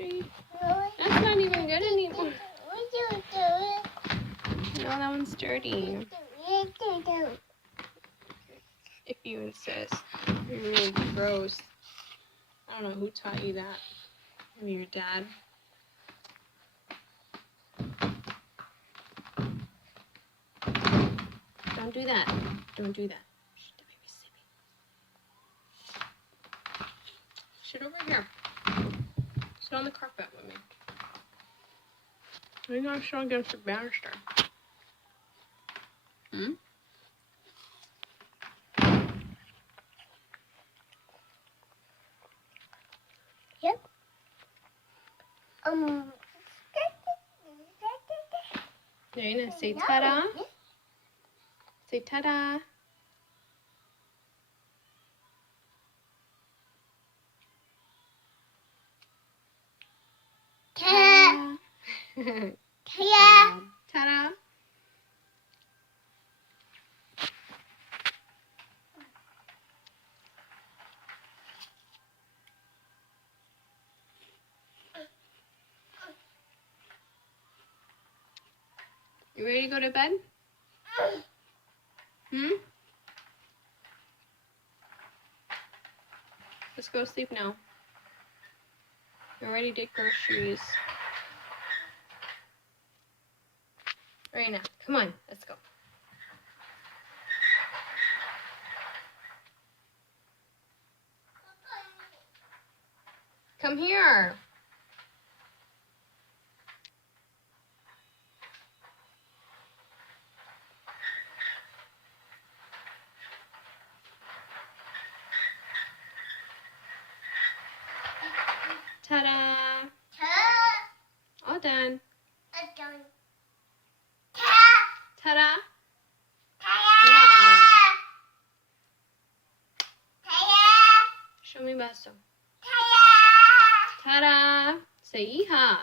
3. That's not even good anymore. No, that one's dirty. If you insist. You're really gross. I don't know who taught you that. Maybe your dad. Don't do that. Don't do that. Shh, the baby's sleeping. Sit over here. Sit on the carpet with me. We're not showing against the banister. Hmm? Yep. Reyna, say ta-da. Say ta-da. Ta-da. Ta-da. Ta-da. You ready to go to bed? Hmm? Let's go to sleep now. You already did groceries. Reyna, come on, let's go. Come here. Ta-da. All done. Ta-da. Show me Basso. Ta-da. Say yeehaw.